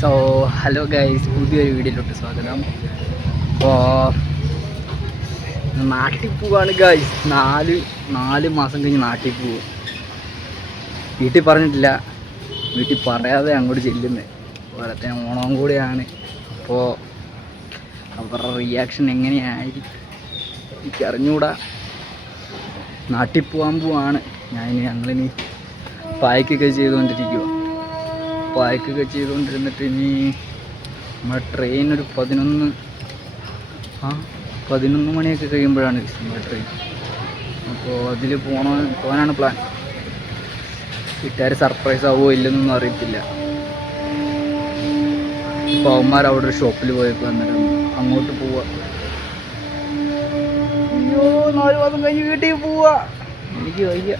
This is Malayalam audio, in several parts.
സോ ഹലോ ഗൈസ്, പുതിയൊരു വീഡിയോയിലോട്ട് സ്വാഗതം. അപ്പോൾ നാട്ടിൽ പോവാണ് ഗൈസ്. നാല് മാസം കഴിഞ്ഞ് നാട്ടിൽ പോവും. വീട്ടിൽ പറഞ്ഞിട്ടില്ല, വീട്ടിൽ പറയാതെ അങ്ങോട്ട് ചെല്ലുന്നത്. പോലത്തെ ഓണവും കൂടെയാണ്. അപ്പോൾ അവരുടെ റിയാക്ഷൻ എങ്ങനെയായിരിക്കും എനിക്കറിഞ്ഞൂടാ. നാട്ടിൽ പോകാൻ പോവാണ്. ഞങ്ങളിനി പായ്ക്കൊക്കെ ചെയ്തുകൊണ്ടിരുന്നിട്ട് ഇനി നമ്മുടെ ട്രെയിൻ ഒരു 11 മണിയൊക്കെ കഴിയുമ്പോഴാണ് നമ്മുടെ ട്രെയിൻ. അപ്പോൾ അതിൽ പോകാനാണ് പ്ലാൻ. വീട്ടുകാർ സർപ്രൈസ് ആവുമോ ഇല്ലെന്നൊന്നും അറിയത്തില്ല. ഇപ്പോൾ അവന്മാർ അവിടെ ഒരു ഷോപ്പിൽ പോയപ്പോൾ അന്നേരം അങ്ങോട്ട് പോവാ. അയ്യോ, 4 മാസം കഴിഞ്ഞ് വീട്ടിൽ പോവാ. എനിക്ക് വയ്യ.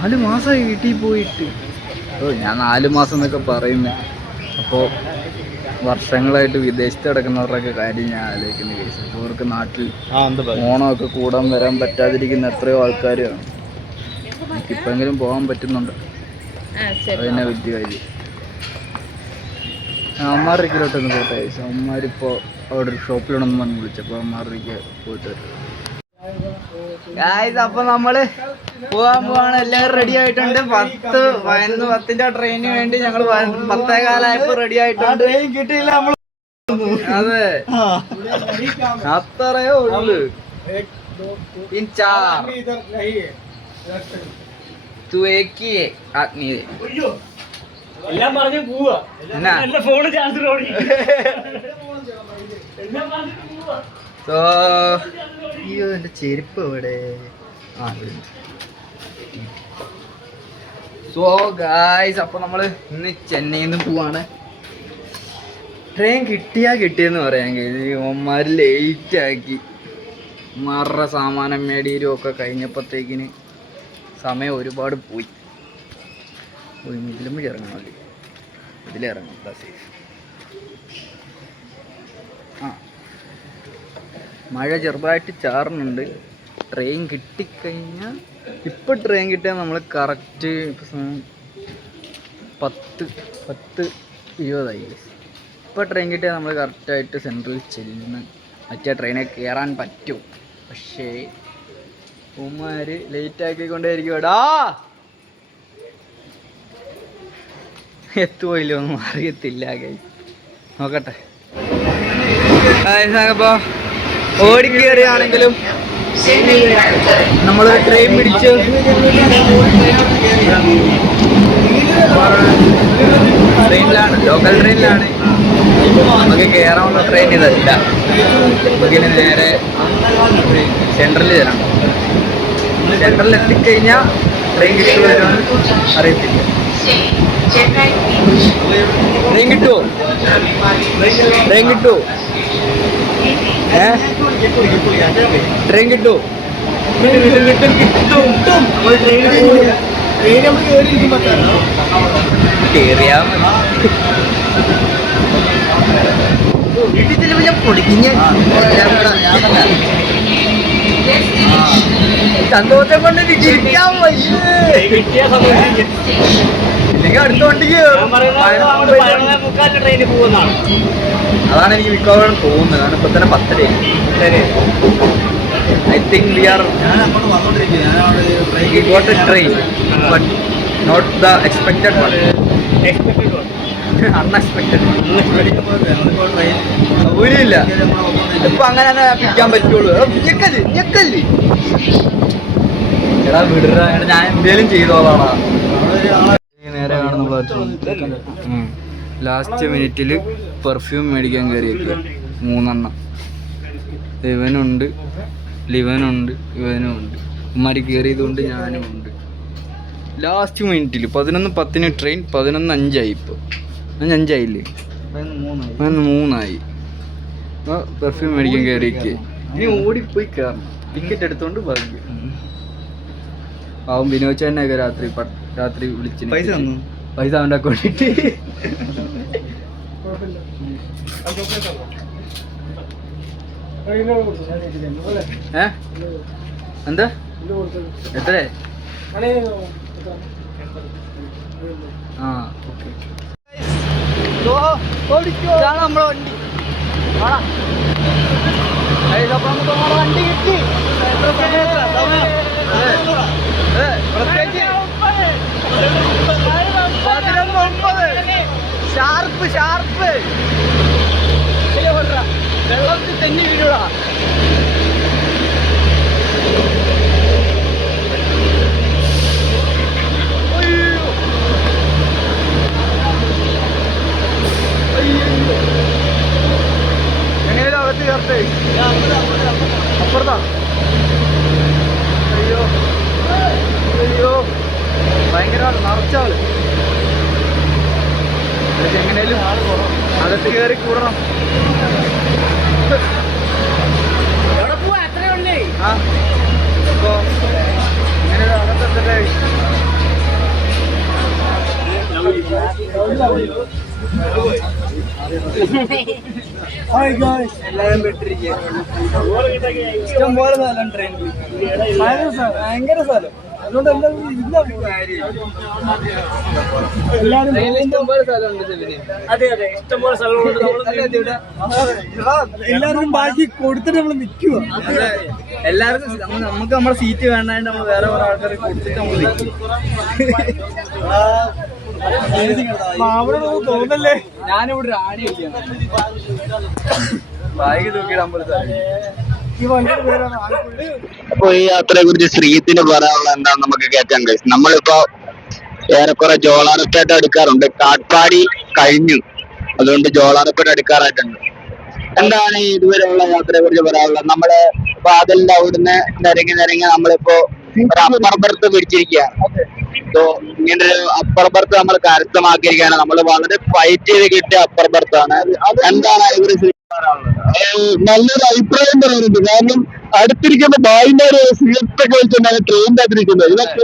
4 മാസമായി വീട്ടിൽ പോയിട്ട്. ഞാൻ 4 മാസം എന്നൊക്കെ പറയുന്നത്. അപ്പോൾ വർഷങ്ങളായിട്ട് വിദേശത്ത് കിടക്കുന്നവരുടെയൊക്കെ കാര്യം ഞാൻ ആലോചിക്കുന്ന കേസ്. അവർക്ക് നാട്ടിൽ ഓണമൊക്കെ കൂടാൻ വരാൻ പറ്റാതിരിക്കുന്ന എത്രയോ ആൾക്കാരാണ്. എനിക്കിപ്പോഴെങ്കിലും പോകാൻ പറ്റുന്നുണ്ട്. അതന്നെ വലിയ കാര്യം. അമ്മാറിക്കലോട്ടൊന്ന് പോട്ടെ. അമ്മാരിപ്പോൾ അവിടെ ഒരു ഷോപ്പിലോടൊന്നും വന്ന് വിളിച്ചപ്പോൾ അമ്മാറിക്ക് പോയിട്ട് വരും. ഗായ്സ്, അപ്പൊ നമ്മള് പോകാൻ പോവാണ്. എല്ലാവരും റെഡി ആയിട്ടുണ്ട്. 10:10 ട്രെയിനിന് വേണ്ടി ഞങ്ങൾ 10:15 റെഡി ആയിട്ടുണ്ട്. കിട്ടിയില്ല നമ്മള്. അതെ, അത്രയോ ഉള്ളു. എല്ലാം പറഞ്ഞു പോവാ. ഫോണ് ചാർജർ അയ്യോ, എൻ്റെ ചെരുപ്പ് എവിടെ? സോ ഗായ്സ്, അപ്പോൾ നമ്മൾ ഇന്ന് ചെന്നൈയിൽ നിന്ന് പോവാണ്. ട്രെയിൻ കിട്ടിയെന്ന് പറയാൻ കഴിയും. ലേറ്റാക്കി. മറ സാമാനം മേടിയിലും ഒക്കെ കഴിഞ്ഞപ്പോഴത്തേക്കിന് സമയം ഒരുപാട് പോയി. ഇതിലും ഇറങ്ങണമല്ലേ? ഇതിലിറങ്ങും ബസ്. മഴ ചെറുതായിട്ട് ചാറുന്നുണ്ട്. ട്രെയിൻ കിട്ടിക്കഴിഞ്ഞാൽ, ഇപ്പം ട്രെയിൻ കിട്ടിയാൽ നമ്മൾ കറക്റ്റ് 10:20 ഇപ്പോൾ ട്രെയിൻ കിട്ടിയാൽ നമ്മൾ കറക്റ്റായിട്ട് സെൻട്രൽ ചെല്ലുന്ന മറ്റേ ട്രെയിനെ കയറാൻ പറ്റും. പക്ഷേ ഉമ്മാർ ലേറ്റാക്കിക്കൊണ്ടേയിരിക്കും. എത്തുപോയില്ലോ ഒന്നും അറിയത്തില്ല. നോക്കട്ടെ. അപ്പോൾ ഓടിക്കേറിയാണെങ്കിലും നമ്മൾ ട്രെയിൻ പിടിച്ച് ട്രെയിനിലാണ്, ലോക്കൽ ട്രെയിനിലാണ്. നമുക്ക് കയറാനുള്ള ട്രെയിൻ ഇതല്ല. നമുക്കിനി നേരെ സെൻട്രലിൽ ചെല്ലണം. സെൻട്രലിൽ എത്തിക്കഴിഞ്ഞാൽ ട്രെയിൻ കിട്ടുമോ അറിയത്തില്ല. ട്രെയിൻ കിട്ടുമോ? ട്രെയിൻ കിട്ടുമോ? ട്രെയിൻ കിട്ടുമോ? കേറിയാ വീട്ടിൽ ഞാൻ പൊടിക്കുന്ന സന്തോഷം കൊണ്ട് ചിരിക്കാൻ ഇല്ലെങ്കിൽ അടുത്ത വണ്ടിക്ക്. അതാണ് എനിക്ക് മിക്കവാറും തോന്നുന്നത്. കാരണം ഇപ്പൊ തന്നെ 10 I think we are got a train, but not the expected one. Unexpected. സൗകര്യമില്ല. ഇപ്പൊ അങ്ങനെ തന്നെ പിടിക്കാൻ പറ്റുള്ളൂ. ഞെക്കല് എടാ വിടറ. ഞാൻ എന്തേലും ചെയ്തോളാടാ. നേരെ കാണുന്ന ലാസ്റ്റ് മിനിറ്റിൽ പെർഫ്യൂം മേടിക്കാൻ കയറിയേക്ക് 3 എണ്ണം. ഇവനുണ്ട്, ലിവനുണ്ട്, ഇവനുണ്ട്. ഉമ്മാരി കയറിയതുകൊണ്ട് ഞാനും ഉണ്ട്. ലാസ്റ്റ് മിനിറ്റിൽ 11:10 ട്രെയിൻ 11:05 ഇപ്പോൾ. 5:05 3 പെർഫ്യൂം മേടിക്കാൻ കയറിയേക്ക്. ഇനി ഓടിപ്പോയി കയറണം. ടിക്കറ്റ് എടുത്തോണ്ട് ഭാഗ്യം. പാവം വിനോദ് ചേട്ടനെയൊക്കെ രാത്രി വിളിച്ചു പൈസ അവൻ്റെ അക്കൗണ്ടിട്ട്. എന്താ എത്ര ആ ഓക്കെ ഇതാണ് നമ്മളെ വണ്ടി. അപ്പൊ നമുക്ക് നമ്മളെ വണ്ടി കിട്ടി. പ്രത്യേകിച്ച് 11:09 ഷാർപ്പ് വെള്ളത്തിൽ തെന്നി വീഴൂടാ. എങ്ങനെയാലും അകത്ത് ചേർത്തേ അപ്പുറത്താ. അയ്യോ അയ്യോ ഭയങ്കരമാണ് നിറച്ചാള്. എങ്ങനെയാലും അകത്ത് കയറി കൂടണം. ആ അപ്പോ ഇങ്ങനെ അകത്തെത്തട്ടെ. എല്ലാരും പെട്ടിരിക്കുക. ഇഷ്ടം പോലെ സ്ഥലം ട്രെയിനിൽ. ഭയങ്കര സ്ഥലം. അതുകൊണ്ട് എല്ലാരും ഇഷ്ടം പോലെ സ്ഥലമുണ്ട്. എല്ലാവർക്കും ബാക്കി കൊടുത്തിട്ട് നമ്മൾ നിൽക്കുക. എല്ലാവർക്കും നമുക്ക് നമ്മുടെ സീറ്റ് വേണ്ടാണ്ട് നമ്മൾ വേറെ കുറെ ആൾക്കാർ കൊടുത്തിട്ട് നമ്മൾ നിൽക്കും. തോന്നല്ലേ ഞാനിവിടെ റാണി ബാഗ് തൂക്കിയിടാൻ. അപ്പൊ ഈ യാത്രയെ കുറിച്ച് ശ്രീത്തിന് പറയാനുള്ള എന്താണെന്ന് നമുക്ക് കേൾക്കാൻ കഴിയും. നമ്മളിപ്പോ ഏറെക്കുറെ ജോളാറപ്പേട്ട എടുക്കാറുണ്ട്. കാട്ട്പാടി കഴിഞ്ഞു, അതുകൊണ്ട് ജോളാറപ്പേട്ട എടുക്കാറായിട്ടുണ്ട്. എന്താണ് ഇതുവരെയുള്ള യാത്രയെ കുറിച്ച് പറയാനുള്ളത്? നമ്മള് വാതിലിന്റെ അവിടുന്ന് നിരങ്ങി നമ്മളിപ്പോ ഒരു അപ്പർ ബർത്ത് പിടിച്ചിരിക്കുകയാണ്. ഇങ്ങനൊരു അപ്പർ ബർത്ത് നമ്മൾ കരസ്ഥമാക്കിയിരിക്കുകയാണ്. നമ്മൾ വളരെ ഫൈറ്റ് ചെയ്ത് കിട്ടിയ അപ്പർ ബർത്താണ്. എന്താണ് ഇവര് നല്ലൊരു അഭിപ്രായം പറയാനുണ്ട്. കാരണം അടുത്തിരിക്കുന്ന ഭായിമാര് സിഗരറ്റൊക്കെ വെച്ചിട്ടാണ് ട്രെയിനിനകത്തിരിക്കുന്നത്. ഇതൊക്കെ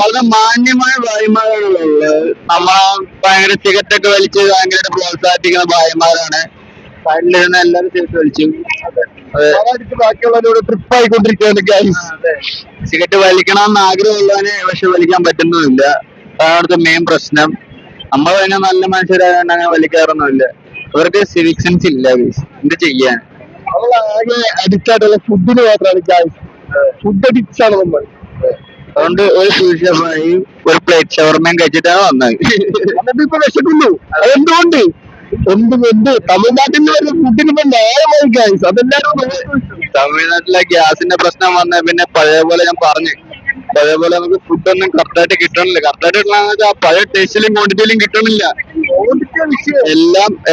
വളരെ മാന്യമായ ഭായിമാരാണുള്ളത്. നമ്മളെ ഭയങ്കര സിഗരറ്റൊക്കെ വലിച്ച് ഭയങ്കര പ്രോത്സാഹിപ്പിക്കുന്ന ഭായിമാരാണ്. സൈഡിലിരുന്ന എല്ലാവരും സിഗരറ്റ് വലിച്ചു. ബാക്കിയുള്ളവരോട് ട്രിപ്പ് ആയിക്കൊണ്ടിരിക്കുകയാണ് ഗൈസ്. സിഗരറ്റ് വലിക്കണമെന്ന് ആഗ്രഹമുള്ളവന് പക്ഷെ വലിക്കാൻ പറ്റുന്നുമില്ല. അതാണ് മെയിൻ പ്രശ്നം. നമ്മൾ തന്നെ നല്ല മനുഷ്യരായതുകൊണ്ട് അങ്ങനെ വലിക്കാറൊന്നുമില്ല. അവർക്ക് സിവിക് സെൻസ് ഇല്ല ഗൈസ്. എന്ത് ചെയ്യാൻ? ആകെ അഡിക്റ്റായിട്ടുള്ള ഫുഡിന് മാത്രമാണ് ഗൈസ്. ഫുഡ് അഡിക്ട്സ് ആണ് നമ്മൾ. അതുകൊണ്ട് ഒരു ഫുഡ് ഒരു പ്ലേറ്റ് ഷവർമയും കഴിച്ചിട്ടാണ് വന്നത്. എന്നിട്ട് ഇപ്പൊ വിശക്കുന്നു. അതെന്തുകൊണ്ട്? എന്ത് തമിഴ്നാട്ടിൽ വരുന്ന ഫുഡിന് ഇപ്പൊ ന്യായമായി ഗൈസ്. അതെല്ലാരും തമിഴ്നാട്ടിലെ ഗ്യാസിന്റെ പ്രശ്നം വന്ന പിന്നെ പഴയ പോലെ ഞാൻ പറഞ്ഞു, പഴയപോലെ നമുക്ക് ഫുഡൊന്നും കറക്റ്റായിട്ട് കിട്ടണില്ല. കറക്റ്റായിട്ട് കിട്ടണമെന്ന് വെച്ചാൽ പഴയ ടേസ്റ്റിലും ക്വാണ്ടിറ്റിയിലും കിട്ടണില്ല.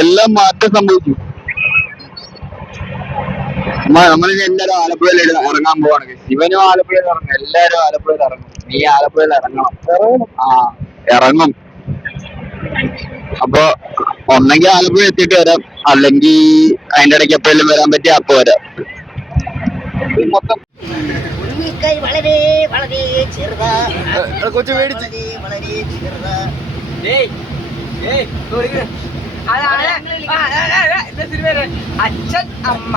എല്ലാം മാറ്റം സംഭവിച്ചു. നമ്മളിനി എല്ലാരും ആലപ്പുഴയിൽ ഇറങ്ങാൻ പോവാണ്. ശിവനും ആലപ്പുഴയിൽ ഇറങ്ങും, എല്ലാരും ആലപ്പുഴയിൽ ഇറങ്ങും. നീ ആലപ്പുഴയിൽ ഇറങ്ങണം. ഇറങ്ങും. അപ്പൊ ഒന്നെങ്കിൽ ആലപ്പുഴ എത്തിയിട്ട് വരാം, അല്ലെങ്കിൽ അതിന്റെ ഇടയ്ക്ക് എപ്പോഴും വരാൻ പറ്റിയ അപ്പൊ വരാം. മൊത്തം വളരെ വളരെ ചെറുതാ കൊച്ചു മേടിച്ച് വളരെ ചെറുതാ. അച്ഛൻ അമ്മ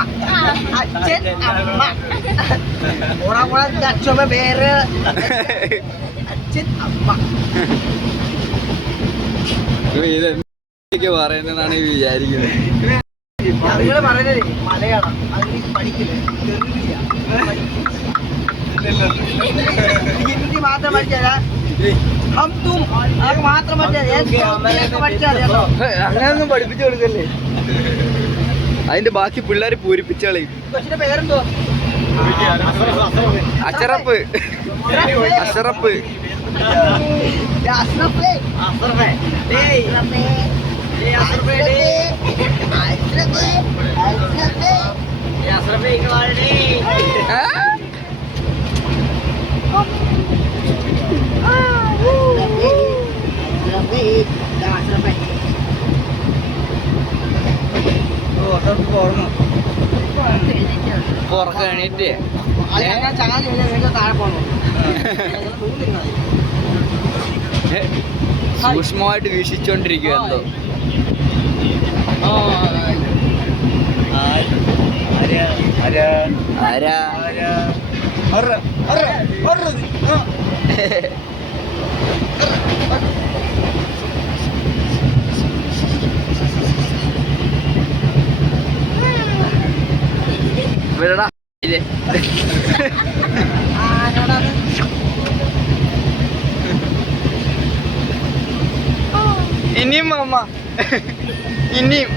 അച്ഛമ്മ പേര് അച്ഛൻ അമ്മ പറയുന്നതാണ് വിചാരിക്കുന്നത്. ഞങ്ങള് പറയുന്നത് മലയാളം അതിന് പഠിക്കുന്നത് ഹിന്ദി മാത്രം പഠിച്ചാൽ മാത്രം പഠിച്ചാൽ അങ്ങനെയൊന്നും പഠിപ്പിച്ചു കൊടുക്കല്ലേ. അതിന്റെ ബാക്കി പിള്ളേര് പൂരിപ്പിച്ചളയും. കൊച്ചിന്റെ പേരെന്തോ? അഷറഫ്. എണീറ്റ് താഴെ പോകണം. സൂക്ഷ്മമായിട്ട് വീക്ഷിച്ചോണ്ടിരിക്കുക എന്തോ. ആരാ ഇവരടാ ഇനിയും അമ്മ ഇനിയും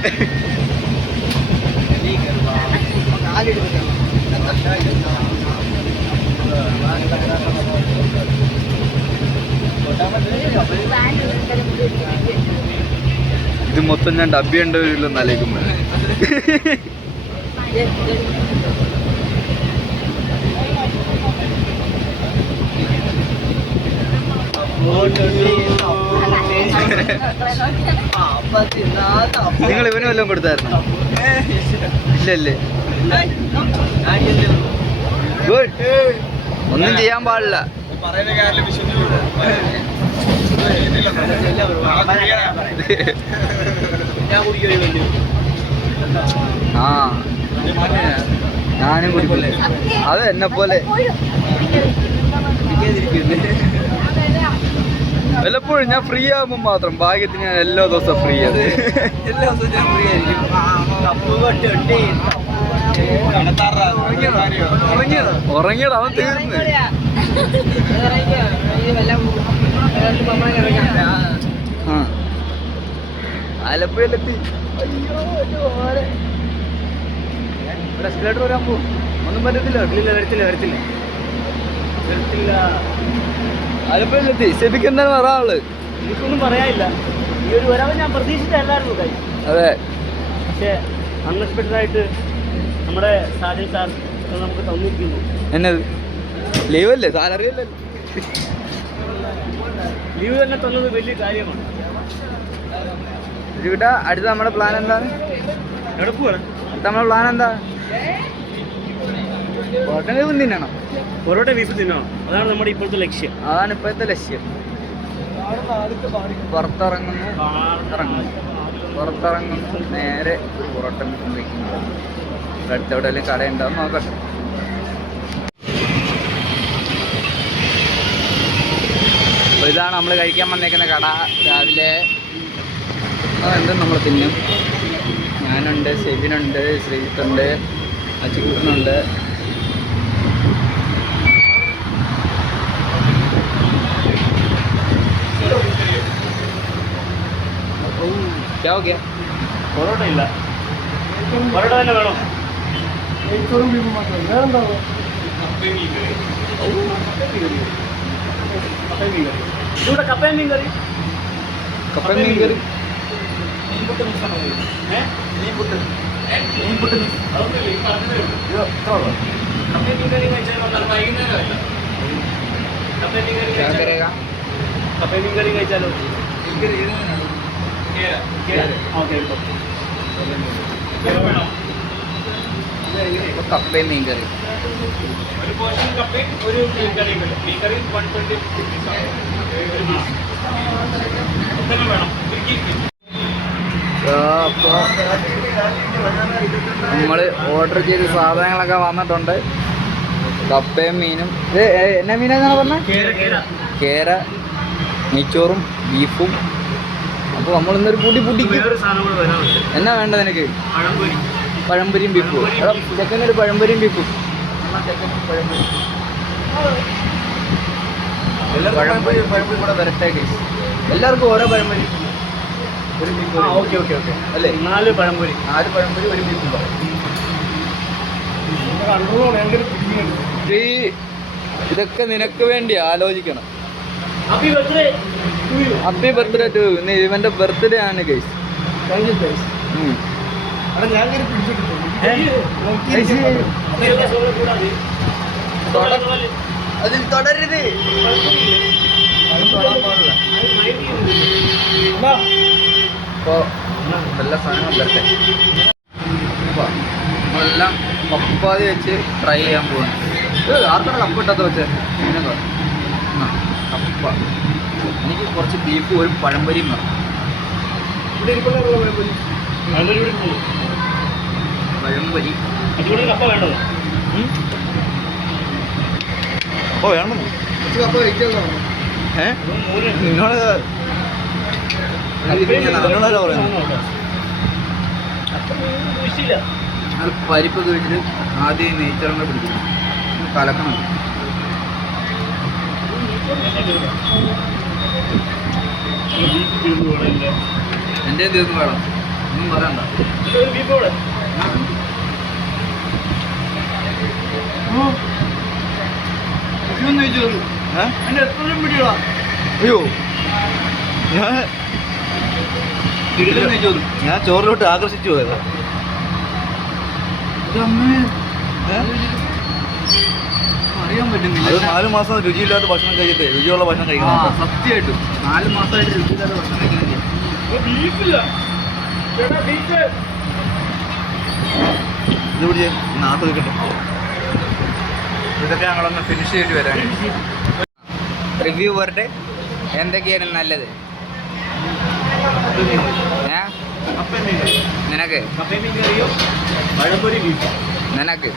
ഇത് മൊത്തം ഞാൻ ഡബ്ബി ഉണ്ടോ നലേക്കുമ്പോ നിങ്ങൾ ഇവന് വല്ലതും കൊടുത്തായിരുന്നു? ഇല്ലല്ലേ? ഗുഡ്. ഒന്നും ചെയ്യാൻ പാടില്ല. ആ ഞാനും കുടിക്കില്ലേ? അത് എന്നെ പോലെ വല്ലപ്പോഴും ഞാൻ ഫ്രീ ആകുമ്പോൾ മാത്രം. ഭാഗ്യത്തിന് ഞാൻ എല്ലാ ദിവസവും ഫ്രീ ആണ്. എല്ലാ ദിവസവും ഞാൻ ഫ്രീ ആയിരിക്കും. ഉറങ്ങിയടാ അവൻ തീർന്ന്. ആ ആലപ്പുഴയിലെത്തി. ഇവിടെ എസ്കലേറ്റർ വരാൻ പോകും. ഒന്നും പറ്റത്തില്ല. വരത്തില്ല. ആലപ്പുഴയിലെത്തി. സെബിക്ക് എന്താണ് പറയാനുള്ളത്? എനിക്കൊന്നും പറയാനില്ല. ഈ ഒരു വരവ് ഞാൻ പ്രതീക്ഷിച്ചല്ലായിരുന്നു. അതെ, പക്ഷേ അൺഎക്സ്പെക്റ്റഡ് ആയിട്ട് നമ്മുടെ സാജൻ സാർ നമുക്ക് തന്നിരിക്കുന്നു. എന്നത് ലീവല്ലേ? സാലറി അല്ലേ? ലീവ് തന്നെ തന്നത് വലിയ കാര്യമാണ്. ഇവിടെ അടുത്ത നമ്മുടെ പ്ലാൻ എന്താണ്? എവിടെ പോവാണ്? നമ്മുടെ പ്ലാൻ എന്താ? പൊറോട്ട തിന്നണം. പൊറോട്ട ബീഫ് തിന്നണം. അതാണ് നമ്മുടെ ഇപ്പോഴത്തെ ലക്ഷ്യം. അതാണ് ഇപ്പോഴത്തെ ലക്ഷ്യം. പുറത്തിറങ്ങുന്നു നേരെ പൊറോട്ട വയ്ക്കുന്നത്. അടുത്ത എവിടെയെങ്കിലും കട ഉണ്ടാവും നോക്കട്ടെ. അപ്പോൾ ഇതാണ് നമ്മൾ കഴിക്കാൻ വന്നേക്കുന്ന കട. രാവിലെ എന്തും നമ്മൾ തിന്നും. ഞാനുണ്ട്, സെബിനുണ്ട്, ശ്രീജിത്തുണ്ട്, അച്ചുകൂട്ടനുണ്ട്. क्या हो गया? പൊറോട്ട ഇല്ല. പൊറോട്ട തന്നെ വേണം. ഇവിടെ കപ്പയും മീൻ കറി. കപ്പയും മീൻ കറി. കപ്പയും മീൻ കറി കഴിച്ചാലോ? കപ്പയും മീൻ കറി. ഒരു പോർഷൻ കപ്പയും ഒരു മീൻ കറിയും വേണം. മീൻ കറി 120 വേണം. അപ്പോൾ നമ്മൾ ഓർഡർ ചെയ്ത സാധനങ്ങളൊക്കെ വന്നിട്ടുണ്ട്. കപ്പയും മീനും. ഇത് എന്നാ മീനാന്നാണ് പറഞ്ഞത്? കേര, നെയ്ച്ചോറും ബീഫും. അപ്പോൾ നമ്മളിന്നൊരു പൊടിക്കും. എന്നാ വേണ്ടത് നിനക്ക്? പഴംപൊരിയും ബീഫും. എടാ ചെക്കനൊരു പഴംപൊരിയും ബീഫും. പഴംപൊരി കൂടെ വരട്ടെ. എല്ലാവർക്കും ഓരോ പഴംപൊരി, ഒരു ബീഫ്. ഓക്കെ അല്ലേ? 4 പഴംപൊരി, ഒരു ബീഫും പറയും. ഇതൊക്കെ നിനക്ക് വേണ്ടി ആലോചിക്കണം. Happy birthday to you. ഇന്ന് ഇവന്റെ ബർത്ത്ഡേ ആണ് ഗൈസ്. അതിൽ തുടരുത്. അപ്പോൾ നല്ല സാധനം വരട്ടെ. അപ്പോൾ നമ്മളെല്ലാം പപ്പാതി വെച്ച് ട്രൈ ചെയ്യാൻ പോകണം. ആർക്കാണ് കപ്പ ഇട്ടാത്ത വെച്ചേ? കപ്പ. എനിക്ക് കുറച്ച് ബീഫ്, ഒരു പഴംപൊരിയും വേണം. പഴംപൊരി. കപ്പ വേണ്ടത്. അപ്പോൾ വേണം. നിന്നോട് നിന്നോടല്ലോ പറയുന്നത്. പരിപ്പൊക്കെ വെച്ചിട്ട് ആദ്യം നെയ്ച്ചോറിനെ പിടിക്കണം, കലക്കണം. എൻ്റെ തീർന്നു വേണം, ഒന്നും പറയണ്ട. അയ്യോ ഞാൻ ചോറിലോട്ട് ആകർഷിച്ചു പോയത്. അറിയാൻ പറ്റുന്നില്ല. അത് 4 മാസം രുചിയില്ലാത്ത ഭക്ഷണം കഴിച്ചിട്ട് രുചിയുള്ള ഭക്ഷണം കഴിക്കണം. സത്യമായിട്ടും 4 മാസമായിട്ട് രുചിയില്ലാത്ത ഭക്ഷണം കഴിക്കണം. ഇത് പിടിച്ച് നാട്ട് വെക്കട്ടെ. ഇതൊക്കെ ഞങ്ങളൊന്ന് ഫിനിഷ് ചെയ്തിട്ട് വരാം. റിവ്യൂ പറട്ടെ, എന്തൊക്കെയാണ് നല്ലത്? നിനക്ക് നിനക്ക്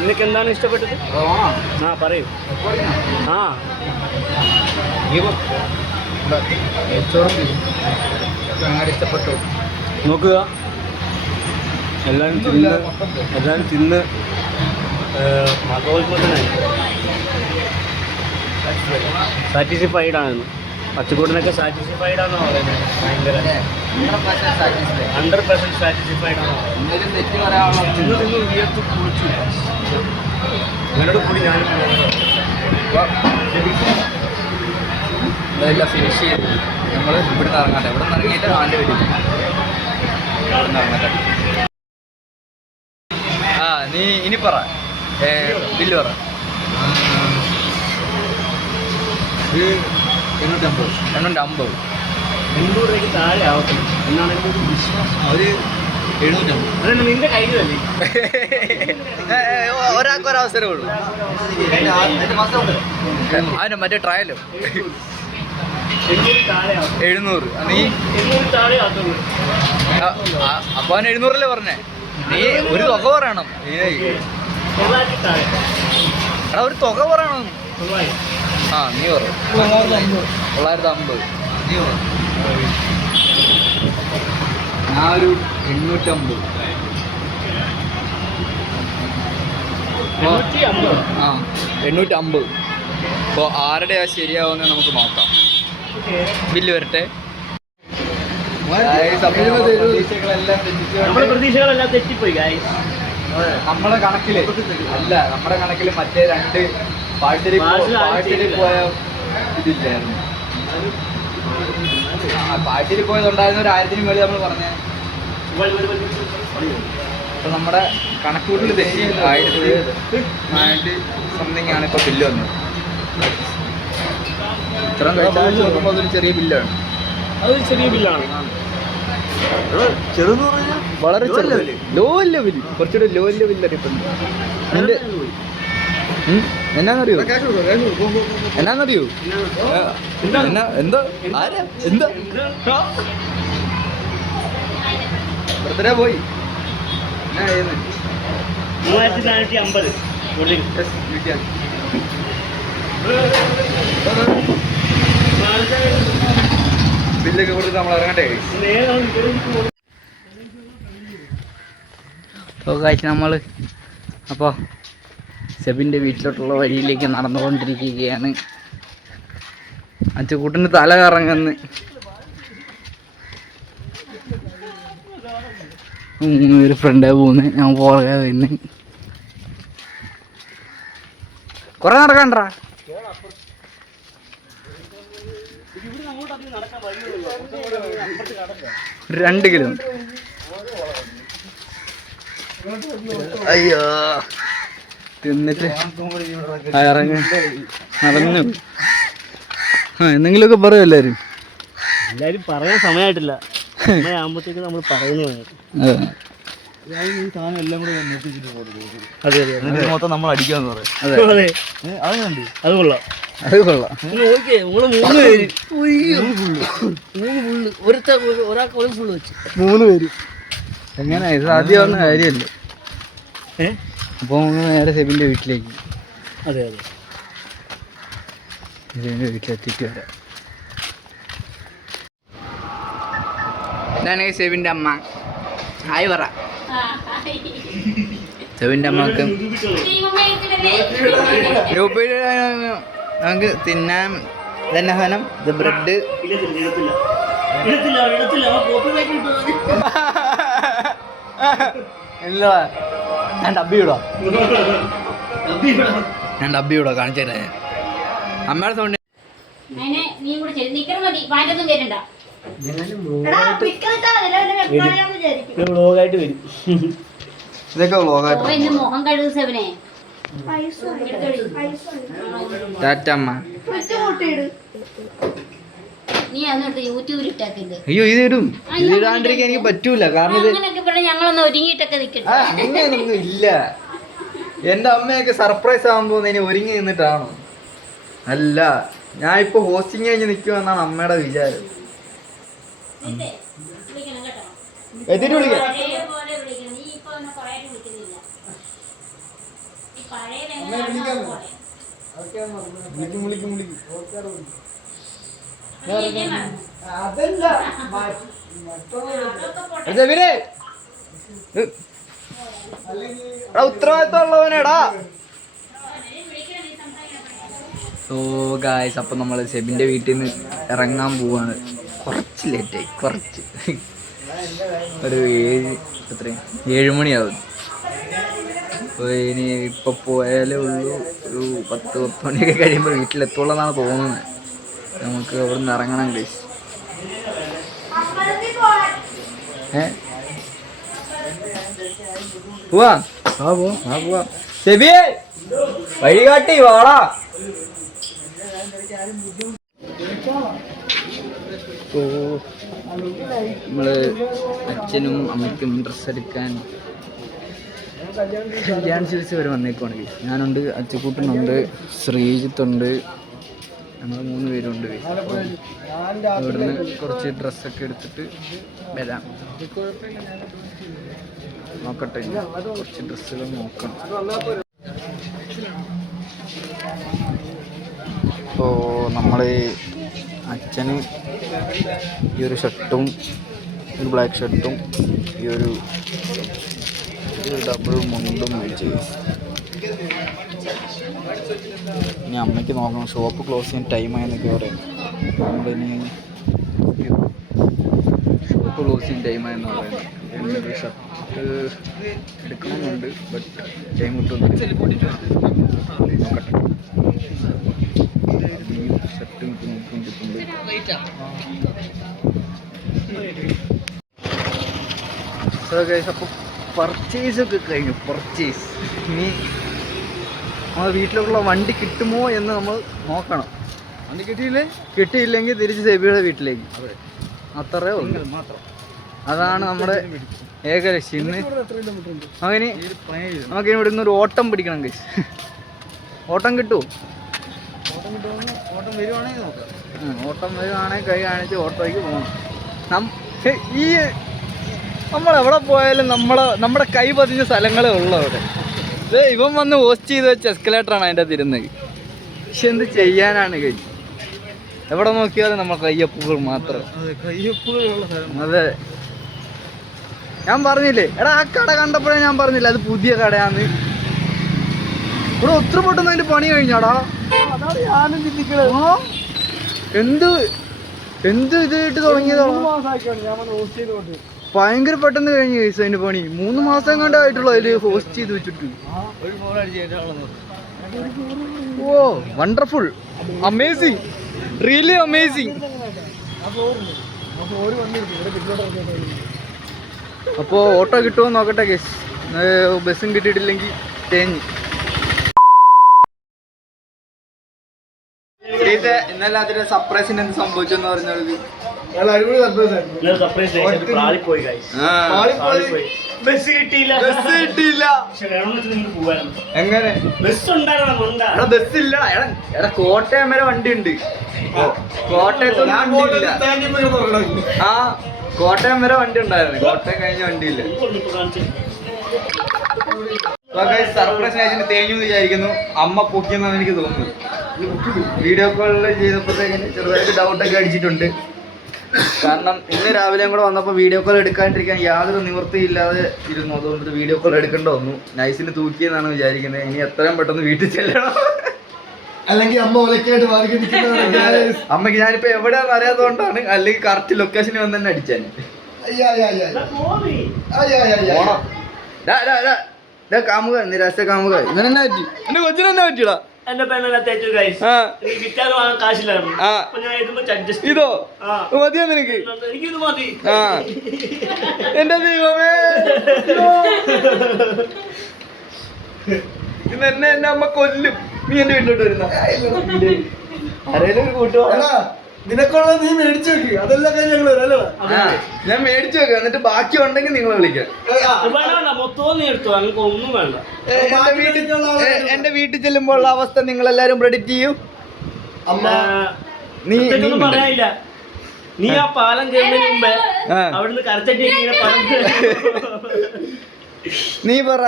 നിനക്ക് എന്താണ് ഇഷ്ടപ്പെട്ടത്? പറയൂ. ഇഷ്ടപ്പെട്ടു. നോക്കുക, എല്ലാവരും തിന്ന് മതോത്മകനായി സാറ്റിസ്ഫൈഡ് ആണെന്ന്. പച്ചക്കൂട്ടിനൊക്കെ സാറ്റിസ്ഫൈഡ് ആണെന്ന് പറയുന്നത്. ഭയങ്കര 100% സാറ്റിസ്ഫൈഡ് ആണ്. തിന്ന് ഉയർത്ത് കുറിച്ചു ഇവരോട് കൂടി ഞാനും ഇതെല്ലാം ഫിനിഷ് ചെയ്ത് നമ്മൾ ഇവിടെ നിന്ന് ഇറങ്ങട്ടെ. ഇവിടെ നിന്ന് ഇറങ്ങിയിട്ട് ആണ്ട് വരും. ഇവിടെ നിന്ന് ഇറങ്ങട്ടെ. നീ ഇനി പറ, ബില്ല് പറ. 850. 800 രൂപയ്ക്ക് താഴെ ആവത്തില്ല എന്നാണ് എൻ്റെ ഒരു വിശ്വാസം. അവർ 750. അതന്നെ നിന്റെ കയ്യിലല്ലേ. ഒരാൾക്ക് ഒരവസരമേ ഉള്ളൂ. അതിന് മറ്റേ ട്രയലോ 800 താഴെ ആവും. 700. നീ 800 താഴെ ആവത്തുള്ളൂ. അപ്പോൾ അവൻ 700 പറഞ്ഞേ. നീ ഒരു തുക പറയണം. 900 താഴെ. എടാ ഒരു തുക പറയണം. 900. നീ പറ. 950. നീ പറ. ഞാനൊരു 850. 850. അപ്പോൾ ആരുടെയാ ശരിയാവുമെന്ന് നമുക്ക് നോക്കാം. ബില്ല് വരട്ടെ. നമ്മുടെ പ്രതീക്ഷകളെല്ലാം തെറ്റിപ്പോയി. നമ്മുടെ കണക്കില് അല്ല, നമ്മുടെ കണക്കിൽ മറ്റേ 2 പാഴ്സലിൽ പോയ ഇതില്ലായിരുന്നു. പാഴ്സലിൽ പോയതുണ്ടായിരുന്ന ഒരു 1000-ന് മേളിൽ നമ്മൾ പറഞ്ഞേ. അപ്പോൾ നമ്മുടെ കണക്കൂട്ടിൽ തെറ്റി 1000 സംതിങ് ആണ് ഇപ്പോൾ ബില്ല് വന്നത്. ഇത്രയും കഴിച്ചാൽ നോക്കുമ്പോൾ അതൊരു ചെറിയ ബില്ലാണ്. അതൊരു ചെറിയ ബില്ലാണ്. ചെറുന്ന് പറഞ്ഞാൽ വളരെ ചെറുത്. ലോ ലെവൽ, കുറച്ചുകൂടെ ലോ ലെവലിൽ അറിയപ്പെടുന്നു. അതിൻ്റെ എന്നാന്നറിയോ എന്താ ആരാ എന്താ ബർത്ത്ഡേ പോയി. 3450 ബില്ലൊക്കെ കൊടുത്ത് നമ്മൾ ഇറങ്ങട്ടെ. നമ്മൾ അപ്പോൾ സെബിൻ്റെ വീട്ടിലോട്ടുള്ള വഴിയിലേക്ക് നടന്നുകൊണ്ടിരിക്കുകയാണ്. അച്ചുകൂട്ടിന് തല കറങ്ങുന്നു. ഒരു ഫ്രണ്ടേ പോകുന്നു, ഞാൻ പുറകെ നിന്ന്. കുറെ നടക്കണ്ടാ. 2 കിലോമീറ്റർ. അയ്യോ തിന്നിട്ട് ഇറങ്ങി നടന്നു. എന്തെങ്കിലുമൊക്കെ പറയും എല്ലാവരും. പറയാൻ സമയമായിട്ടില്ല. സമയമാകുമ്പോഴത്തേക്ക് നമ്മൾ പറയുന്നതാണ്. അതെ അതെ, മൊത്തം നമ്മൾ അടിക്കാന്ന് പറയും. അത് കൊള്ളാം. അത് കൊള്ളാം. നോക്കിയേ നിങ്ങള് 3 പേര് 3 ഫുള്ള് ഒരാൾക്ക് ഒരു ഫുള്ള് വെച്ച് 3 പേര്. എങ്ങനെ ഇത് സാധ്യമാവുന്ന കാര്യമല്ലേ? അപ്പോൾ നേരെ സെബിൻ്റെ വീട്ടിലേക്ക്. അതെ അതെ, സെബിൻ്റെ വീട്ടിലെത്തിയിട്ട് വരാം. ഇതാണ് സെബിൻ്റെ അമ്മ. ഹായ് പറ. സെബിൻ്റെ അമ്മക്ക് നമുക്ക് തിന്നാൻ തന്നെ ഫലം ഇത് ബ്രെഡ്. ഇല്ല ഞാൻ ഡബ്ബിയൂടാ കാണിച്ചു തരാം. അമ്മയുടെ സൗണ്ട് വ്ളോഗായിട്ട് വരും. ഇതൊക്കെ വ്ളോഗായിട്ട്. ടാറ്റമ്മ. അയ്യോ ഇത് ഇടും. ഇതിടാണ്ടിരിക്കാൻ എനിക്ക് പറ്റൂല. കാരണം ഇത് ഞങ്ങളൊന്ന് ഒരുങ്ങിയിട്ടൊക്കെ നിൽക്കട്ടെ. അങ്ങനെയൊന്നും ഇല്ല. എൻ്റെ അമ്മയൊക്കെ സർപ്രൈസ് ആകുമ്പോ ഇനി ഒരുങ്ങി നിന്നിട്ടാണോ? അല്ല, ഞാൻ ഇപ്പൊ ഹോസ്റ്റിംഗ് കഴിഞ്ഞ് നിൽക്കുമെന്നാണ് അമ്മയുടെ വിചാരം. എത്തിട്ട് വിളിക്കാം. ഉത്തരവാദിത്തം ഉള്ളവനേടാ. സോ ഗായ്സ്, അപ്പം നമ്മൾ സെബിൻ്റെ വീട്ടിൽ നിന്ന് ഇറങ്ങാൻ പോവാണ്. കുറച്ച് ലേറ്റായി, കുറച്ച് ഒരു 7 മണിയാവും. അപ്പോൾ ഇനി ഇപ്പോൾ പോയാലേ ഉള്ളൂ. ഒരു 10 മണിയൊക്കെ കഴിയുമ്പോൾ വീട്ടിലെത്തുള്ളൂ എന്നാണ് തോന്നുന്നത്. നമുക്ക് അവിടെ നിന്ന് ഇറങ്ങണം ഗൈസ്. പോവാം. പോവാം. സെബിയേ വഴികാട്ടി വാടാ. നമ്മള് അച്ഛനും അമ്മയ്ക്കും ഡ്രസ്സ് എടുക്കാൻ കല്യാൺ സിൽക്സ് വരെ വന്നേക്കുവാണെങ്കിൽ ഞാനുണ്ട്, അച്ചക്കൂട്ടനുണ്ട്, ശ്രീജിത്തുണ്ട്, ഞങ്ങൾ 3 പേരുണ്ട്. ഇവിടുന്ന് കുറച്ച് ഡ്രസ്സൊക്കെ എടുത്തിട്ട് വരാം. നോക്കട്ടെ, കുറച്ച് ഡ്രസ്സുകൾ നോക്കണം. അപ്പോൾ നമ്മൾ അച്ഛന് ഈ ഒരു ഷർട്ടും, ഒരു ബ്ലാക്ക് ഷർട്ടും, ഈ ഒരു ഡബിൾ മുണ്ടും മേടിച്ച്. ഇനി അമ്മയ്ക്ക് നോക്കണം. ഷോപ്പ് ക്ലോസ് ചെയ്യാൻ ടൈമായെന്നൊക്കെ പറയും. നമ്മളിനി ഷോപ്പ് ക്ലോസ് ചെയ്യാൻ ടൈമായെന്ന് പറയുന്നത്. എന്നൊരു ഷർട്ട് എടുക്കണമെന്നുണ്ട്, ബട്ട് ടൈം കിട്ടുമെന്ന് നോക്കട്ടെ. ഷർട്ടും നോക്കിയിട്ടുണ്ട്. അപ്പോൾ പർച്ചേസൊക്കെ കഴിഞ്ഞു. പർച്ചേസ് ഇനി നമ്മൾ വീട്ടിലുള്ള വണ്ടി കിട്ടുമോ എന്ന് നമ്മൾ നോക്കണം. വണ്ടി കിട്ടിയില്ലെങ്കിൽ തിരിച്ച് സെബിയുടെ വീട്ടിലേക്ക്. അത്രേ ഉള്ളൂ. അതാണ് നമ്മുടെ ഏക ലക്ഷ്യം. ഇന്ന് നമുക്കിനി ഇവിടെ നിന്ന് ഒരു ഓട്ടം പിടിക്കണം ഗൈസ്. ഓട്ടം കിട്ടുമോ? ഓട്ടം വരുവാണെങ്കിൽ നോക്കാം. ഓട്ടം വരുവാണെങ്കിൽ കൈ കാണിച്ച് ഓട്ടോയ്ക്ക് പോകണം. ഈ നമ്മളെവിടെ പോയാലും നമ്മുടെ കൈ പതിഞ്ഞ സ്ഥലങ്ങളേ ഉള്ളൂ അവിടെ. ഇത് ഇവൻ വന്ന് ഹോസ്റ്റ് ചെയ്ത് വെച്ച എസ്കലേറ്ററാണ് അതിൻ്റെ അകത്ത് ഇരുന്നത്. പക്ഷെ എന്ത് ചെയ്യാനാണ് കൈ? എവിടെ നോക്കിയാലും നമ്മൾ കയ്യൊപ്പുകൾ മാത്രം. അതെ, ഞാൻ പറഞ്ഞില്ലേ എടാ, ആ കട കണ്ടപ്പോഴേ ഞാൻ പറഞ്ഞില്ല അത് പുതിയ കടയാന്ന്. ഇവിടെ ഒത്തിരി പൊട്ടുന്ന അതിന്റെ പണി കഴിഞ്ഞാടാ. അതാണ് ഞാനും ചിന്തിക്കണത്. എന്ത് ഇതായിട്ട് തുടങ്ങിയതാ. ഭയങ്കര പെട്ടെന്ന് കഴിഞ്ഞു കേസ് അതിന്റെ പണി. 3 മാസം കണ്ടായിട്ടുള്ളൂ അതില് ഹോസ്റ്റ് ചെയ്ത് വെച്ചിട്ട്. Oh wonderful, amazing, really amazing. അപ്പോൾ ഓട്ടോ കിട്ടുമോ നോക്കട്ടെ കേസ്. ബസ്സും കിട്ടിയിട്ടില്ലെങ്കിൽ തേഞ്ഞ്. ഇന്നലെ അതിന്റെ സർപ്രൈസിന് എന്ത് സംഭവിച്ചെന്ന് പറഞ്ഞത് ബസ് കിട്ടിയില്ല. എങ്ങനെ ബസ് ഉണ്ടായിരുന്നു. ബസ്സില്ല. എടാ കോട്ടയം വരെ വണ്ടി ഉണ്ട്. കോട്ടയത്തൊന്നും വണ്ടിയില്ല. ആ കോട്ടയം വരെ വണ്ടി ഉണ്ടായിരുന്നു. കോട്ടയം കഴിഞ്ഞ വണ്ടിയില്ല. സർപ്രൈസ് ആയിട്ട് തേഞ്ഞു എന്ന് വിചാരിക്കുന്നു. അമ്മ പൊക്കിയെന്നാണ് എനിക്ക് തോന്നുന്നത്. വീഡിയോ കോളിൽ ചെയ്തപ്പോഴത്തേക്കിന് ചെറുതായിട്ട് ഡൗട്ടൊക്കെ അടിച്ചിട്ടുണ്ട്. കാരണം ഇന്ന് രാവിലെയും കൂടെ വന്നപ്പോൾ വീഡിയോ കോൾ എടുക്കാണ്ടിരിക്കാൻ യാതൊരു നിവൃത്തിയില്ലാതെ ഇരുന്നു. അതുകൊണ്ട് വീഡിയോ കോൾ എടുക്കേണ്ട വന്നു. നൈസിന് തൂക്കിയെന്നാണ് വിചാരിക്കുന്നത്. ഇനി എത്രയും പെട്ടെന്ന് വീട്ടിൽ ചെല്ലണം. അല്ലെങ്കിൽ അമ്മ ഒലക്കായിട്ട് അമ്മക്ക് ഞാനിപ്പോ എവിടെയാണെന്ന് അറിയാത്തതുകൊണ്ടാണ്. അല്ലെങ്കിൽ കറക്റ്റ് ലൊക്കേഷനിൽ വന്ന് തന്നെ അടിച്ചാൽ കാമുക നിരാശ കാമുക ഇവനെന്നാ പറ്റി? എന്റെ കൊച്ചിനെന്നാ പറ്റിയടാ? എന്റെ പെണ്ണെ തേച്ചു ഗൈസ്. വിറ്റാതെ വാങ്ങാൻ കാശില്ലായിരുന്നു. അപ്പൊ ഞാൻ ഇതുമ്പോ അഡ്ജസ്റ്റ് ഇതോ മതിയോ നിനക്ക്? എനിക്കിത് മതി. എന്റെ ദൈവമേ, ഇന്ന് എന്നെ എന്റെ അമ്മ കൊല്ലും. നീ എന്റെ വീട്ടിലോട്ട് വരുന്ന ആരേലും ഒരു കൂട്ടുവാ. നിനക്കുള്ള നീ മേടിച്ചു വെക്ക്. അതെല്ലാം കഴിഞ്ഞ് ഞങ്ങൾ വരാം അല്ലേ? ഞാൻ മേടിച്ചു വെക്കാം. എന്നിട്ട് ബാക്കി ഉണ്ടെങ്കിൽ നിങ്ങളെ വിളിക്കാം. മൊത്തം നീ എടുത്തു. അങ്ങക്ക് ഒന്നും വേണ്ട. എന്റെ വീട്ടിൽ ചെല്ലുമ്പോൾ ഉള്ള അവസ്ഥ നിങ്ങൾ എല്ലാരും പ്രെഡിക്റ്റ് ചെയ്യൂ. നീ പറയാനില്ല. നീ ആ പാലം കയറുന്നതിന് മുമ്പേ അവിടുന്ന് കരച്ചട്ടി ഇങ്ങനെ പറഞ്ഞു. നീ പറ.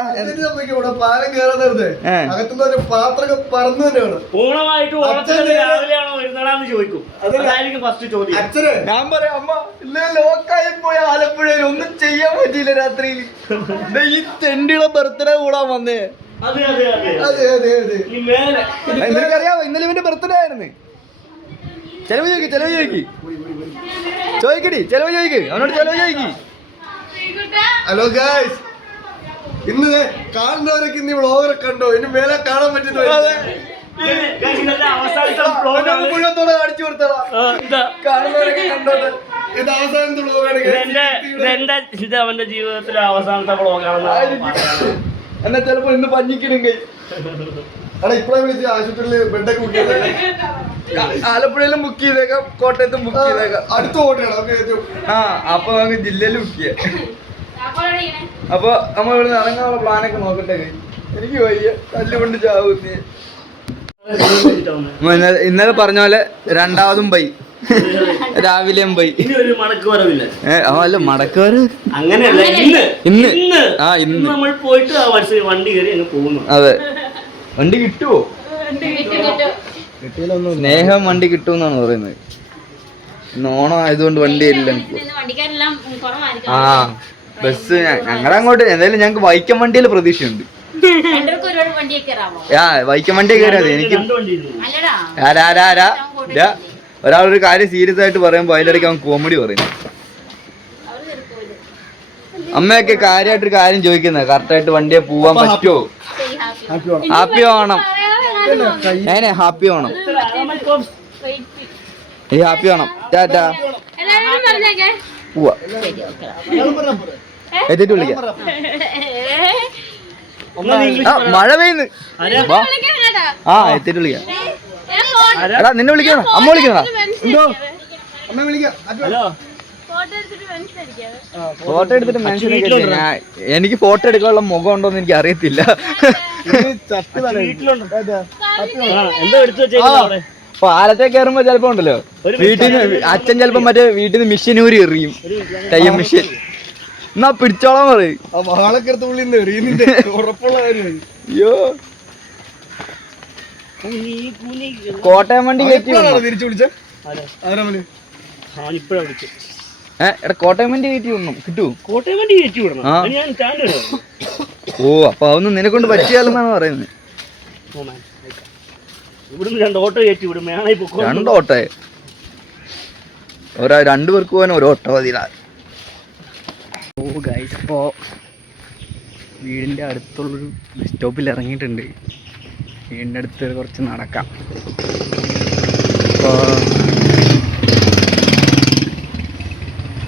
പാലം കയറുന്നത് അകത്തുനിന്ന് പാത്രമൊക്കെ പറന്നു തന്നെയാണ്. ഓണമായിട്ട് ഓണത്തിന് രാവിലെയാണോ വരുന്നതാന്ന് ചോദിക്കും. അതായിരിക്കും ഫസ്റ്റ് ചോദ്യം. അച്ഛനെ ഞാൻ പറയാം അമ്മ ഇല്ല ലോക്കായി പോയ ആലപ്പുഴയിൽ ഒന്നും ചെയ്യാൻ പറ്റിയില്ല. രാത്രിയിൽ ഈ തെണ്ടിയുടെ ബർത്ത്ഡേ കൂടാൻ വന്നേ. അതെ അതെ അതെ അതെ അതെ അതെ. നീ മേലെ നിനക്കറിയാവോ ഇന്നലെ ഇവന്റെ ബർത്ത്ഡേ ആയിരുന്നു. ചെലവ് ചോദിക്ക് ചോദിക്കടി. ചെലവ് ചോദിക്ക് അവനോട്. ചെലവ് ചോദിക്ക്. ഹലോ ഗായ്സ്, ഇന്ന് കാണുന്നവരൊക്കെ ഇന്ന് വ്ളോഗറെ കണ്ടോ? ഇനി മേലെ കാണാൻ പറ്റുന്ന മുഴുവത്തോടെ കാണിച്ചു കൊടുത്തതാ. കാണുന്നവരൊക്കെ കണ്ടോട്ടെ. ഇത് അവസാനത്തെ വ്ളോഗാണ്. ഇത് അവന്റെ ജീവിതത്തിലെ അവസാനത്തെ വ്ളോഗാണെന്ന്. എന്നാ ചിലപ്പോ ഇന്ന് പഞ്ഞിക്കിടും കൈ. എടാ ഇപ്പഴേ വിളിച്ച് ആശുപത്രിയില് ബെഡൊക്കെ ബുക്ക് ചെയ്തേക്കാം. ആലപ്പുഴയിലും ബുക്ക് ചെയ്തേക്കാം, കോട്ടയത്തും ബുക്ക് ചെയ്തേക്കാം. അടുത്ത ഓട്ടയാണ് നമുക്ക്. അപ്പൊ നമുക്ക് ജില്ലയിൽ ബുക്ക് ചെയ്യാം. അപ്പൊ നമ്മൾ ഇവിടെ ഇറങ്ങാനുള്ള പ്ലാനൊക്കെ നോക്കട്ടെ. എനിക്ക് വയ്യ, തല്ലുകൊണ്ട് ചാവുന്നേ. ഇന്നലെ പറഞ്ഞ പോലെ രണ്ടാമതും ബൈ, രാവിലെയും ബൈ. അല്ല മടക്കുവരവ് അങ്ങനെയല്ല. ഇന്ന് നമ്മൾ പോയിട്ട് ആ വണ്ടി കയറി അങ്ങ് പോകുന്നു. അതെ. വണ്ടി കിട്ടുവോ? സ്നേഹം വണ്ടി കിട്ടുമെന്നാണ് പറയുന്നത്. ഇന്ന് ഓണം ആയതുകൊണ്ട് വണ്ടി ഇല്ല. ആ ബസ് ഞങ്ങളുടെ അങ്ങോട്ട് എന്തായാലും ഞങ്ങക്ക് വൈക്കം വണ്ടിയിൽ പ്രതീക്ഷയുണ്ട്. വൈക്കം വണ്ടി കയറിയാ മതി. എനിക്ക് ഒരാളൊരു കാര്യം സീരിയസ് ആയിട്ട് പറയുമ്പോ അതിലിടയ്ക്ക് അവൻ കോമഡി പറയുന്നു. അമ്മയൊക്കെ കാര്യമായിട്ടൊരു കാര്യം ചോദിക്കുന്ന കറക്റ്റായിട്ട് വണ്ടിയെ പോവാൻ പറ്റുമോ? ഹാപ്പി ഓണം. ഏനെ ഹാപ്പി ഓണം. ഈ ഹാപ്പി ഓണം. ടാറ്റാ. പോവാ. എത്തിട്ട് വിളിക്കാം. മഴ പെയ്യുന്നു. എത്തിട്ട് വിളിക്കാം. എടാ നിന്നെ വിളിക്കണം. അമ്മ വിളിക്കണ. എന്തോ അമ്മ വിളിക്കാം. ഫോട്ടോ എടുത്തിട്ട് മനസ്സിലാക്കി. എനിക്ക് ഫോട്ടോ എടുക്കാനുള്ള മുഖം ഉണ്ടോന്ന് എനിക്ക് അറിയത്തില്ല. പാലത്തെ കയറുമ്പോ ചിലപ്പോ ഉണ്ടല്ലോ വീട്ടിൽ നിന്ന് അച്ഛൻ ചിലപ്പോ മറ്റേ വീട്ടിൽ നിന്ന് മിഷീനൂരി എറിയും. തയ്യം മിഷീൻ. എന്നാ പിടിച്ചോളാൻ പറയും. അയ്യോ കോട്ടയം വണ്ടി കയറ്റി തിരിച്ചു വിളിച്ച എടാ കോട്ടയം വണ്ടി കയറ്റി വിടണം. കിട്ടൂ? കോട്ടയം വണ്ടി കയറ്റി വിടണം. ഓ അപ്പൊ അതൊന്നും നിനെക്കൊണ്ട് പറ്റിയാലെന്നാണ് പറയുന്നത്. ഇവിടുന്ന് 2 ഓട്ടോ കയറ്റി വിടും. 2 ഓട്ടോ? 2 പേർക്ക് പോകാൻ ഒരു ഓട്ടോ മതിയില്ല. ഓ ഗൈസ്, ഇപ്പോൾ വീടിൻ്റെ അടുത്തുള്ളൊരു ബസ് സ്റ്റോപ്പിൽ ഇറങ്ങിയിട്ടുണ്ട്. വീടിൻ്റെ അടുത്ത് കുറച്ച് നടക്കാം. അപ്പോൾ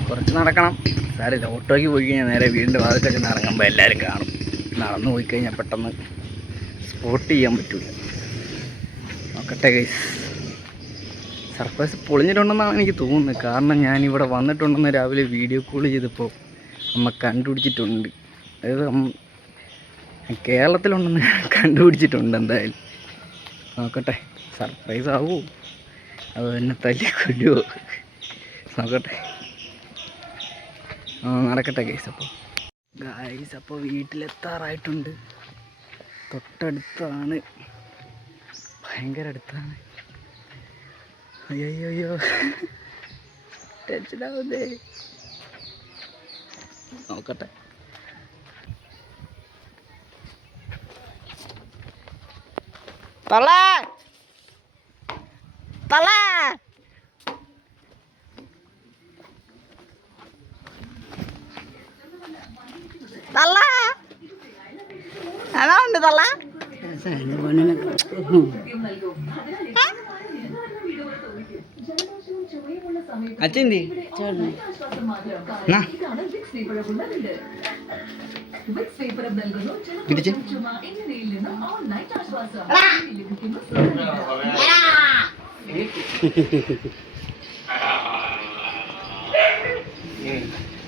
കുറച്ച് നടക്കണം. സാരമില്ല, ഓട്ടോയ്ക്ക് പോയി കഴിഞ്ഞാൽ നേരെ വീടിൻ്റെ വാതിൽക്കൊക്കെ ഇറങ്ങുമ്പോൾ എല്ലാവരും കാണും. നടന്നു പോയി കഴിഞ്ഞാൽ പെട്ടെന്ന് സ്പോട്ട് ചെയ്യാൻ പറ്റില്ല. നോക്കട്ടെ ഗൈസ്, സർപ്രൈസ് പൊളിഞ്ഞിട്ടുണ്ടെന്നാണ് എനിക്ക് തോന്നുന്നത്. കാരണം ഞാനിവിടെ വന്നിട്ടുണ്ടെന്ന് രാവിലെ വീഡിയോ കോൾ ചെയ്തപ്പോൾ അമ്മ കണ്ടുപിടിച്ചിട്ടുണ്ട്. അതായത് കേരളത്തിലുണ്ടെന്ന് കണ്ടുപിടിച്ചിട്ടുണ്ട്. എന്തായാലും നോക്കട്ടെ, സർപ്രൈസ് ആവുമോ അത് എന്നെ തല്ലിക്കൊല്ലുമോ നോക്കട്ടെ. നടക്കട്ടെ ഗൈസ്. അപ്പോൾ വീട്ടിലെത്താറായിട്ടുണ്ട്. തൊട്ടടുത്താണ്, ഭയങ്കര അടുത്താണ്. അയ്യോ ടെൻഷനാവുന്നേ. നോക്കട്ടെ. തള്ളേ തള്ളേ തള്ള എന്നാ ഉണ്ട് തള്ള? അച്ഛൻ്റെ പിടിച്ച്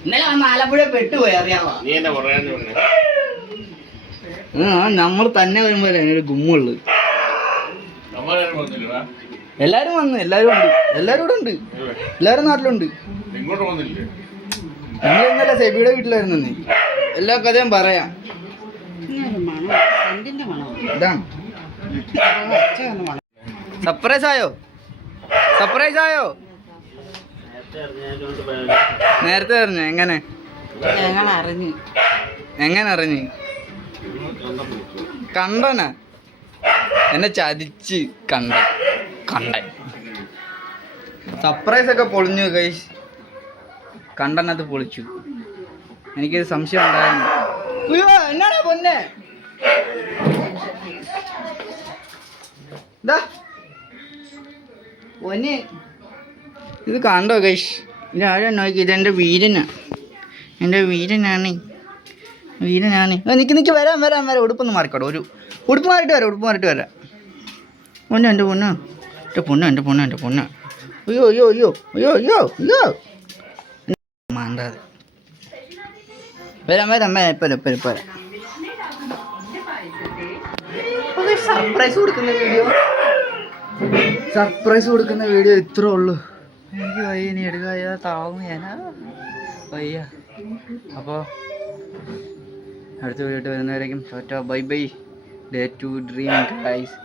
ഇന്നലെ വന്ന് ആലപ്പുഴ പെട്ടുപോയി, അറിയാമോ? നമ്മൾ തന്നെ വരുമ്പോഴേ ഒരു ഗുമ്മുള്ളു. എല്ലാരും വന്നു, എല്ലാരും ഉണ്ട്, എല്ലാരും ഇവിടെ ഉണ്ട്, എല്ലാരും നാട്ടിലുണ്ട്. ഞങ്ങൾ ഇന്നലെ സെബിയുടെ വീട്ടിലായിരുന്നു. എല്ലാ കഥയും പറയാം. ഇതാണ് സർപ്രൈസ് ആയോ? സർപ്രൈസ് ആയോ? നേരത്തെ അറിഞ്ഞ? എങ്ങനെ അറിഞ്ഞു? കണ്ടനാ എന്നെ ചതിച്ച്. കണ്ട സർപ്രൈസ് ഒക്കെ പൊളിഞ്ഞു ഗൈസ്. കണ്ടനത് പൊളിച്ചു. എനിക്കൊരു സംശയം ഉണ്ടായിരുന്നു. അയ്യോ എന്നാടാ പൊന്നെ, പൊന്നെ ഇത് കണ്ടോ ഗൈസ്? ഇതാരാ നോക്കി? ഇതെൻ്റെ വീരനാണ്. നിക്ക് വരാം. ഉടുപ്പൊന്ന് മാറിക്കോട്ടെ. ഉടുപ്പ് മാറിയിട്ട് വരാം. എൻ്റെ പൊന്ന്. അയ്യോ മാണ്ടാതെ. വരാം. സർപ്രൈസ് കൊടുക്കുന്ന വീഡിയോ ഇത്രേ ഉള്ളൂ. എനിക്ക് വയ്യ, ഇനി എടുക്കുക താവും ഞാനാ വയ്യ. അപ്പോൾ അടുത്ത വീഡിയോ വരുന്നവരേക്കും bye. Dare to dream guys.